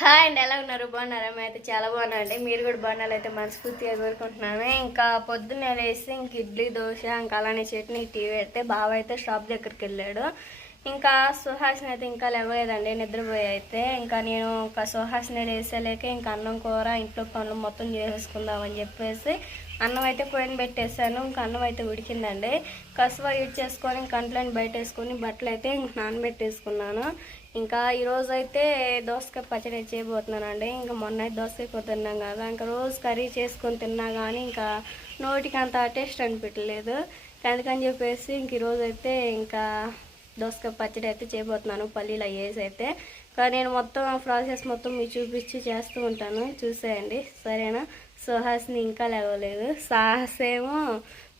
Hi అండి ఎలా ఉన్నారు? బాగున్నారా? మేము అయితే చాలా బాగున్నారండి మీరు కూడా బాగున్నారు? అయితే మనస్ఫూర్తిగా కోరుకుంటున్నాను ఇంకా పొద్దున్నే లేసి ఇంక ఇడ్లీ దోశ ఇంకా అలానే చట్నీ టీ పెడితే బావ అయితే షాప్ దగ్గరికి వెళ్ళాడు. ఇంకా సుహాసిని అయితే ఇంకా లేవలేదండి నిద్రపోయి అయితే. ఇంకా నేను ఇంకా సుహాసిని వేసేలేక ఇంకా అన్నం కూర ఇంట్లో పనులు మొత్తం చేసేసుకుందామని చెప్పేసి అన్నం అయితే పోయిన పెట్టేశాను ఇంకా అన్నం అయితే ఉడికిందండి. కసువ యూజ్ చేసుకొని ఇంక బయట వేసుకొని బట్టలు అయితే ఇంక నానబెట్టేసుకున్నాను. ఇంకా ఈరోజు అయితే దోసకాయ పచ్చడి చేయబోతున్నానండి. ఇంకా మొన్న అయితే దోసకాయ కూర తిన్నాం కదా ఇంకా రోజు కర్రీ చేసుకొని తిన్నా కానీ ఇంకా నోటికి అంత టేస్ట్ అనిపించలేదు. అందుకని చెప్పేసి ఇంక ఈరోజు అయితే ఇంకా దోసకాయ పచ్చడి అయితే చేయబోతున్నాను పల్లీలు అయ్యేసి అయితే. కానీ నేను మొత్తం ఆ ప్రాసెస్ మొత్తం మీకు చూపించి చేస్తూ ఉంటాను. చూసేయండి. సరేనా? సుహాస్ని ఇంకా లేవలేదు. సాహస్ ఏమో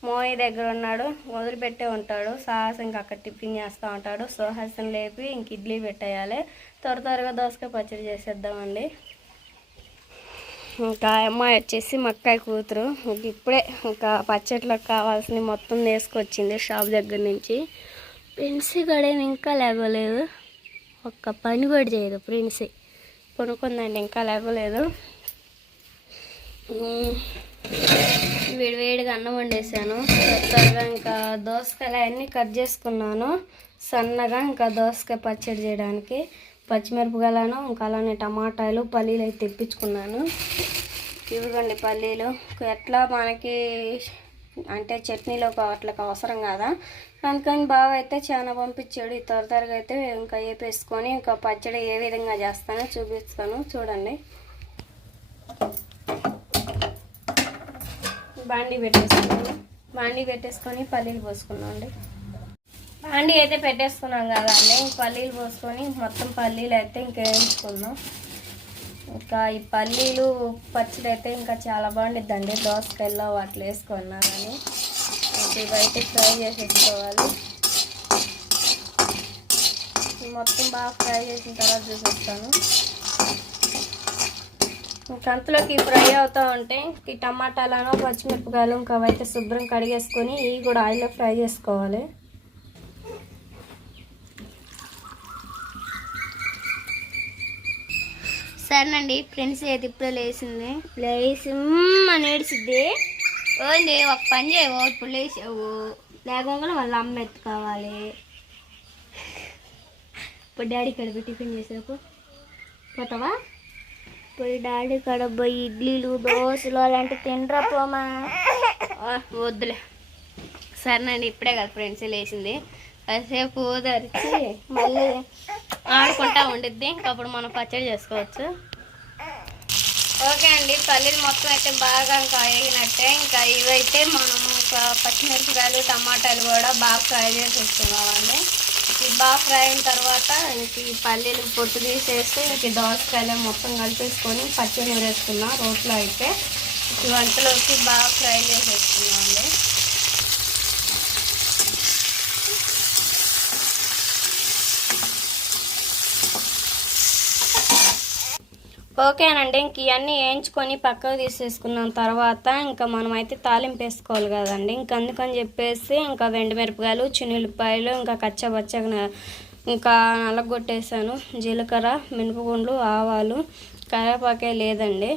మోయ్ దగ్గర ఉన్నాడు వదిలిపెట్టే ఉంటాడు. సాహస్ ఇంకా అక్కడ టిఫిన్ చేస్తూ ఉంటాడు. సుహాస్ని లేపి ఇంక ఇడ్లీ పెట్టేయాలి. త్వర త్వరగా దోసకాయ పచ్చడి చేసేద్దామండి. ఇంకా అమ్మాయి వచ్చేసి మక్కాయ కూతురు. ఇంక ఇప్పుడే ఇంకా పచ్చట్లకు కావాల్సినవి మొత్తం తీసుకొచ్చింది షాప్ దగ్గర నుంచి. ప్రిన్సీ గడేమి ఇంకా లేవలేదు. ఒక్క పని కూడా చేయదు ప్రిన్సీ. కొనుక్కుందండి ఇంకా లేవలేదు. వేడివేడిగా అన్నం వండేసాను. త్వరగా ఇంకా దోసకాయలు అవన్నీ కట్ చేసుకున్నాను. సన్నగా ఇంకా దోసకాయ పచ్చడి చేయడానికి పచ్చిమిరపకాయలను ఇంకా అలానే టమాటాలు పల్లీలు అయితే తెప్పించుకున్నాను. ఇవ్వండి పల్లీలు. ఎట్లా మనకి అంటే చట్నీలో అట్లకి అవసరం కదా. అందుకని బాగా అయితే చాలా పంపించాడు. ఈ త్వర త్వరగా అయితే ఇంకా వేపేసుకొని ఇంకా పచ్చడి ఏ విధంగా చేస్తానో చూపిస్తాను. చూడండి. బాండీ పెట్టేసుకున్నాను. బాండీ పెట్టేసుకొని పల్లీలు పోసుకున్నాం అండి. బాండీ అయితే పెట్టేసుకున్నాం కదా అండి. ఇంక పల్లీలు పోసుకొని మొత్తం పల్లీలు అయితే ఇంకా వేయించుకుందాం. ఇంకా ఈ పల్లీలు పచ్చడి అయితే ఇంకా చాలా బాగుండిద్దండి. దోసకాయల్లో వాటిలో వేసుకున్నారని. ఇంకా ఇవైతే ఫ్రై చేసేసుకోవాలి. మొత్తం బాగా ఫ్రై చేసిన తర్వాత చూపిస్తాను అంతలోకి ఫ్రై అవుతూ ఉంటే ఈ టమాటాలను పచ్చిమిరపకాయలు ఇంకా అవైతే శుభ్రం కడిగేసుకొని ఇవి కూడా ఆయిల్లో ఫ్రై చేసుకోవాలి. సరేనండి ఫ్రెండ్స్ ఏది ఇప్పుడే లేచింది? లేచి అని ఏడిసిద్ది ఓండి ఒక పని చేయవు ఇప్పుడు లేచావు. లేకుండా మళ్ళీ అమ్మ ఎత్తుకోవాలి. ఇప్పుడు డాడీ కడుపు టిఫిన్ చేసాకు పోతావా? పోయి డాడీ కాడ పోయి ఇడ్లీలు దోశలు అలాంటివి తినరా పోమా? వద్దులే. సరేనండి ఇప్పుడే కదా ఫ్రెండ్స్ లేచింది. కాసేపు ఊదరిచి మళ్ళీ ఆడుకుంటా ఉండిద్ది. అప్పుడు మనం పచ్చడి చేసుకోవచ్చు. ఓకే అండి పల్లీలు మొత్తం అయితే బాగా ఇంకా వేగినట్టే ఇంకా ఇవైతే మనం పచ్చిమిరపకాయలు టమాటాలు కూడా బాగా ఫ్రై వస్తున్నామండి ఇది బాగా ఫ్రై అయిన తర్వాత ఇంక ఈ పల్లీలు పొట్టు తీసేసి ఇంక దోసకాయలు మొత్తం కలిపేసుకొని పచ్చడి వేసుకున్నాం రోట్లో అయితే. ఈ వంటలోకి బాగా ఫ్రై చేసేసుకున్నాం అండి. ఓకేనండి ఇంక ఇవన్నీ వేయించుకొని పక్కకు తీసేసుకున్న తర్వాత ఇంకా మనమైతే తాలింపు వేసుకోవాలి కదండి. ఇంక అందుకని చెప్పేసి ఇంకా వెండిమిరపకాయలు మిరపకాయలు ఇంకా కచ్చబచ్చగా ఇంకా నలగొట్టేసాను. జీలకర్ర మినపగుండ్లు ఆవాలు కరివేపాకే లేదండి.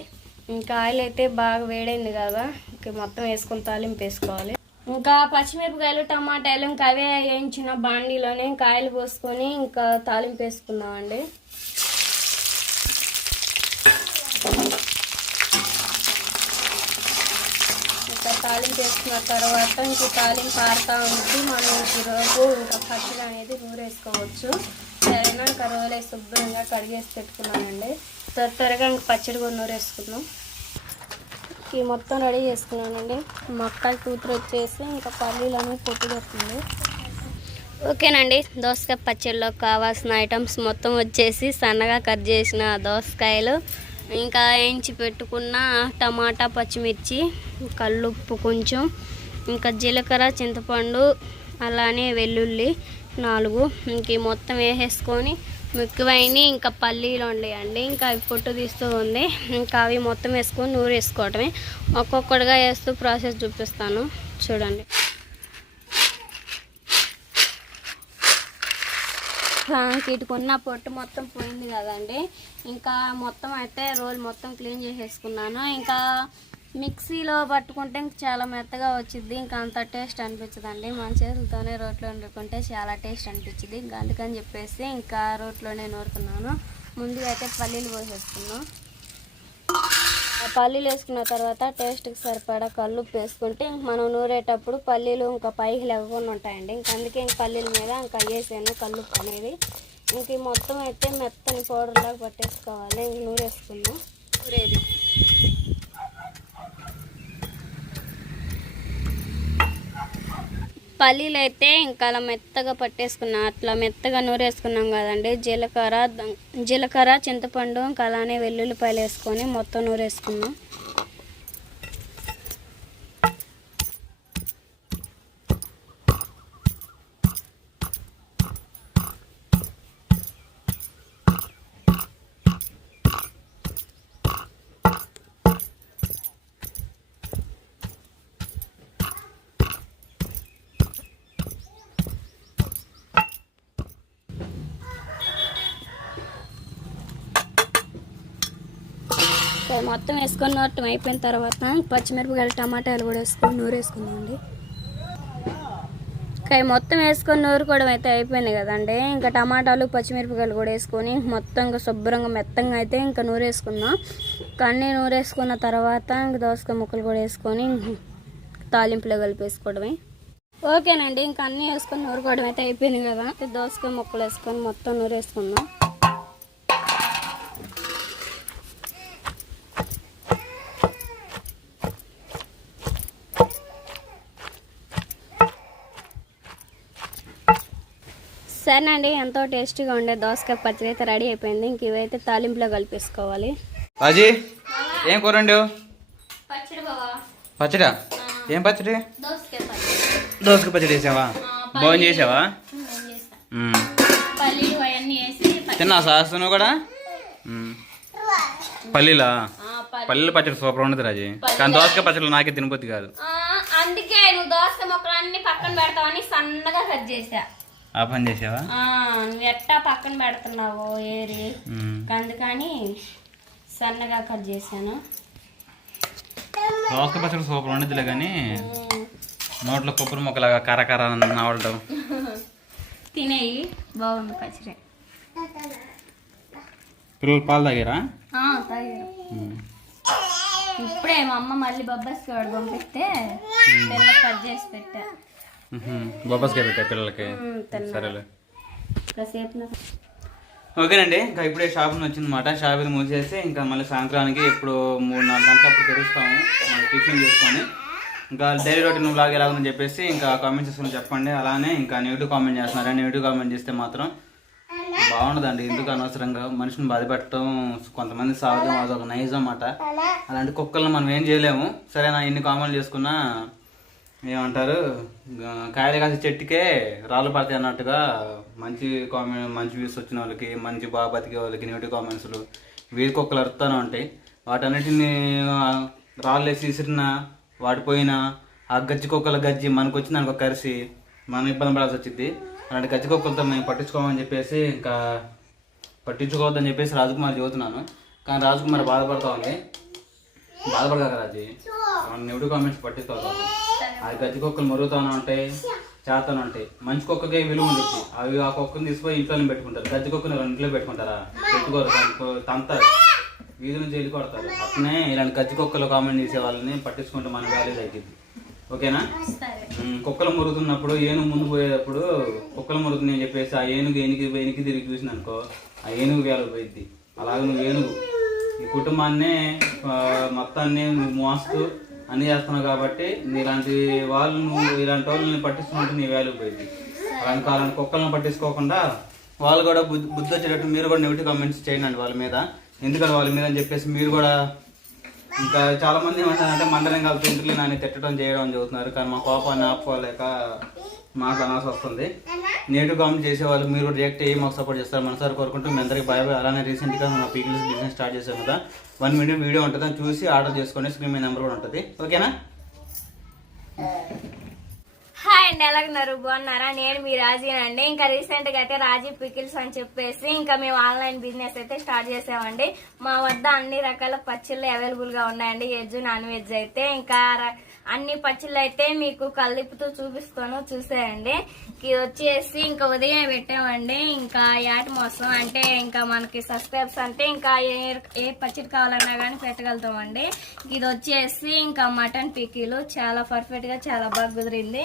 ఇంకా ఆయిల్ అయితే బాగా వేడైంది కదా ఇంక మొత్తం వేసుకొని తాలింపు వేసుకోవాలి. ఇంకా పచ్చిమిరపకాయలు టమాటాలు ఇంకా అవే వేయించిన బాండీలోనే ఇంకా ఆయిల్ పోసుకొని ఇంకా తాలింపు వేసుకుందామండి ఇంకా తాలింపు వేసుకున్న తర్వాత ఇంక తాలింపు ఆడుతూ ఉంది మనం ఈరోజు ఇంకా పచ్చడి అనేది నూరేసుకోవచ్చు. సరేనా? ఇంకా రోజులే శుభ్రంగా కడిగేసి పెట్టుకున్నానండి. త్వర త్వరగా ఇంక పచ్చడి కూడా నూరేసుకున్నాం ఈ మొత్తం రెడీ చేసుకున్నానండి. మొక్కలు కూతురు వచ్చేసి ఇంకా పల్లీలు అనేవి పొట్టుకొస్తుంది ఓకేనండి. దోసకాయ పచ్చడిలో కావాల్సిన ఐటమ్స్ మొత్తం వచ్చేసి సన్నగా కట్ చేసిన దోసకాయలు ఇంకా వేయించి పెట్టుకున్న టమాటా పచ్చిమిర్చి కల్లుప్పు కొంచెం ఇంకా జీలకర్ర చింతపండు అలానే వెల్లుల్లి నాలుగు. ఇంక ఈ మొత్తం వేసేసుకొని మిక్కువైన ఇంకా పల్లీలు ఉండేయండి ఇంకా అవి పొట్టు తీస్తూ ఉంది. ఇంకా అవి మొత్తం వేసుకొని నూరు వేసుకోవటమే ఒక్కొక్కటిగా వేస్తూ ప్రాసెస్ చూపిస్తాను. చూడండి. ఇటుకున్న పొట్టు మొత్తం పోయింది కదండి. ఇంకా మొత్తం అయితే రోల్ మొత్తం క్లీన్ చేసేసుకున్నాను. ఇంకా మిక్సీలో పట్టుకుంటే చాలా మెత్తగా వచ్చింది ఇంకా అంత టేస్ట్ అనిపించదండి. మన చేతులతోనే రోట్లో వండుకుంటే చాలా టేస్ట్ అనిపించింది ఇంకా అందుకని చెప్పేసి ఇంకా రోట్లోనే నూరుకున్నాను. ముందుగా అయితే పల్లీలు పోసేసుకున్నాను. పల్లీలు వేసుకున్న తర్వాత టేస్ట్కి సరిపడా కల్లుప్పు వేసుకుంటే ఇంక మనం నూరేటప్పుడు పల్లీలు ఇంకా పైకి లేకుండా ఉంటాయండి. ఇంక అందుకే ఇంక పల్లీల మీద ఇంకా వేసాను కల్లుప్పు అనేది. ఇంక మొత్తం అయితే మెత్తని పౌడర్ లాగా పట్టేసుకోవాలి. ఇంక నూరేసుకున్నాం నూరేది. పల్లీలు అయితే ఇంకా అలా మెత్తగా పట్టేసుకున్నాం అట్లా మెత్తగా నూరేసుకున్నాం కదండి. జీలకర్ర జీలకర్ర చింతపండు ఇంకా అలానే వెల్లుల్లిపాయలు వేసుకొని మొత్తం నూరేసుకున్నాం. సో మొత్తం వేసుకొని మొత్తం అయిపోయిన తర్వాత పచ్చిమిరపకాయలు టమాటాలు కూడా వేసుకొని నూరేసుకుందామండి. ఇంకా మొత్తం వేసుకొని నూరుకోవడం అయితే అయిపోయింది కదండి. ఇంకా టమాటాలు పచ్చిమిరపకాయలు కూడా వేసుకొని మొత్తం ఇంకా శుభ్రంగా మెత్తంగా అయితే ఇంకా నూరేసుకుందాం ఇంకా అన్నీ నూరేసుకున్న తర్వాత ఇంకా దోసకాయ ముక్కలు కూడా వేసుకొని తాలింపులో కలిపేసుకోవడమే. ఓకేనండి ఇంకా అన్నీ వేసుకొని నూరుకోవడం అయితే అయిపోయింది కదా. దోసకాయ ముక్కలు వేసుకొని మొత్తం నూరేసుకుందాం సరేనండి ఎంతో టేస్టీగా ఉండే దోసకాయ పచ్చడి అయితే రెడీ అయిపోయింది. ఇంక ఇవైతే తాలింపులో కలిపేసుకోవాలి. రాజీ ఏం కూర పచ్చడి బావా. పచ్చడా? ఏం పచ్చడి? దోసకాయ పచ్చడి. దోసక పచ్చడి వేసావా బాగుంది చేసావా? తిన్నా సాస్ నువ్వు కూడా. పల్లీలా? పల్లీల. పచ్చడి సూపర్ ఉండదు రాజీ. కానీ దోసకాయ పచ్చడి నాకే తినబుద్ధి కాదు. అందుకే నువ్వు దోసకాయ ముక్కలు అన్ని పక్కన పెడతావని సన్నగా కట్ చేసా. ఆ పని చేసావా ఎట్టా పక్కన పెడుతున్నావు ఏరి. అందుకని సన్నగా కట్ చేశాను. దోసకాయ పచ్చడి సూపర్ ఉండదులే కానీ నోట్లో కొబ్బరి మొక్కలాగా కర కర నవడటం. తినేయి. బాగుంది పచ్చడి. పిల్లలు పాలు తాగారా. ఇప్పుడే మా అమ్మ మళ్ళీ బొబ్బస్కి వాడు పంపిస్తే పిల్లలు కట్ చేసి పెట్టా. బొబ్బస్కాయ పెట్టా పిల్లలకి. సరేలే. ఓకేనండి ఇంకా ఇప్పుడే షాప్ నుంచి వచ్చిందన్నమాట. షాప్ ఇది మూసేసి ఇంకా మళ్ళీ సాయంత్రానికి ఇప్పుడు మూడు నాలుగు గంటలు అప్పుడు తెరుస్తాము. టిఫిన్ చేసుకొని. ఇంకా డైలీ రొటీన్ బ్లాగ్ ఎలా ఉందని చెప్పేసి ఇంకా కామెంట్ చేసుకుని చెప్పండి. అలానే ఇంకా నెగిటివ్ కామెంట్ చేస్తున్నారు? నెగిటివ్ కామెంట్ చేస్తే మాత్రం బాగుండదండి. ఎందుకు అనవసరంగా మనిషిని బాధపెట్టడం కొంతమంది సాధం అదొక నైజం అన్నమాట. అలాంటి కుక్కలను మనం ఏం చేయలేము. సరేనా ఎన్ని కామెంట్లు చేసుకున్నా ఏమంటారు? కాయలు కాసే చెట్టుకే రాళ్ళు పడతాయి అన్నట్టుగా మంచి కామెంట్ మంచి వ్యూస్ వచ్చిన వాళ్ళకి మంచి బాగా బతికే వాళ్ళకి నెగిటివ్ కామెంట్స్లు వీధి కుక్కలు అరుస్తూనే ఉంటాయి. వాటన్నిటిని రాళ్ళు వేసి విసిరినా వాడిపోయినా ఆ గజ్జి కుక్కల గజ్జి మనకు వచ్చింది అనుకో కరిసి మనం ఇబ్బంది పడాల్సి వచ్చింది అలాంటి గజ్జి కుక్కలతో మేము పట్టించుకోమని చెప్పేసి ఇంకా పట్టించుకోవద్దని చెప్పేసి రాజకుమార్ చెబుతున్నాను. కానీ రాజకుమార్ బాధపడతా ఉంది. బాధపడగా రాజీ? నెగిటివ్ కామెంట్స్ పట్టించుకోవాలి అది గజ్జి కుక్కలు మరుగుతూనే ఉంటాయి చేతనే ఉంటాయి. మంచి కుక్కకే విలువ ఉండొచ్చు అవి ఆ కుక్కని తీసుకొని ఇంట్లోనే పెట్టుకుంటారు. గజ్జి కుక్కని ఇంట్లో పెట్టుకుంటారా? పెట్టుకోరు. తంతారు. వీధి నుంచి వెళ్ళి కొడతారు. అట్నే ఇలాంటి గజ్జి కుక్కలు కామెంట్ చేసే వాళ్ళని పట్టించుకుంటే మన వాల్యూ తగ్గింది ఓకేనా? కుక్కలు మురుగుతున్నప్పుడు ఏనుగు ముందు పోయేటప్పుడు కుక్కలు మురుగుతున్నాయి అని చెప్పేసి ఆ ఏనుగు ఏనుగు వెనుక తిరిగి చూసింది అనుకో ఆ ఏనుగు వేల పోయిద్ది. అలాగే నువ్వు ఏనుగు. ఈ కుటుంబాన్నే ఆ, మొత్తాన్ని నువ్వు మోస్తూ అన్ని చేస్తున్నావు కాబట్టి నీలాంటి వాళ్ళు నువ్వు ఇలాంటి వాళ్ళని పట్టిస్తున్నట్టు నీ వేలు పోయింది. అలాంటి అలాంటి కుక్కలను పట్టించుకోకుండా వాళ్ళు కూడా బుద్ధి బుద్ధి వచ్చేటట్టు మీరు కూడా నెగిటివ్ కామెంట్స్ చేయండి వాళ్ళ మీద. ఎందుకంటే వాళ్ళ మీద అని చెప్పేసి మీరు కూడా ఇంకా చాలామంది ఏమంటారంటే మండలం కలిపి ఇంట్లో నాన్ని తిట్టడం చేయడం జరుగుతున్నారు కానీ మా కోపాన్ని ఆపుకోలేక మాకు అనాల్సి వస్తుంది. నేటివ్ కామెంట్ చేసే వాళ్ళు మీరు రియాక్ట్ అయ్యి మాకు సపోర్ట్ చేస్తారు. మనసారి కోరుకుంటూ మీ అందరికీ భయ అలానే రీసెంట్గా మన పీకిల్స్ బిజినెస్ స్టార్ట్ చేసాం కదా. వన్ మినిట్ వీడియో ఉంటుంది అని చూసి ఆర్డర్ చేసుకోండి స్క్రీన్ మీ నెంబర్ కూడా ఉంటుంది. ఓకేనా? హాయ్ అండి ఎలాగున్నారు? బాగున్నారా? నేను మీ రాజీనండి ఇంకా రీసెంట్గా అయితే రాజీ పికిల్స్ అని చెప్పేసి ఇంకా మేము ఆన్లైన్ బిజినెస్ అయితే స్టార్ట్ చేసామండి. మా వద్ద అన్ని రకాల పచ్చళ్ళు అవైలబుల్గా ఉన్నాయండి. వెజ్ నాన్ వెజ్ అయితే ఇంకా అన్ని పచ్చళ్ళు అయితే మీకు కల్లిపుతూ చూపిస్తాను చూసేయండి. ఇది వచ్చేసి ఇంకా ఉదయం పెట్టామండి. ఇంకా యాట్ మోసం అంటే ఇంకా మనకి సబ్స్క్రైబ్స్ అంటే ఇంకా ఏ ఏ పచ్చడి కావాలన్నా కానీ పెట్టగలుగుతామండి. ఇది వచ్చేసి ఇంకా మటన్ పిక్కీలు చాలా పర్ఫెక్ట్గా చాలా బాగా కుదిరింది.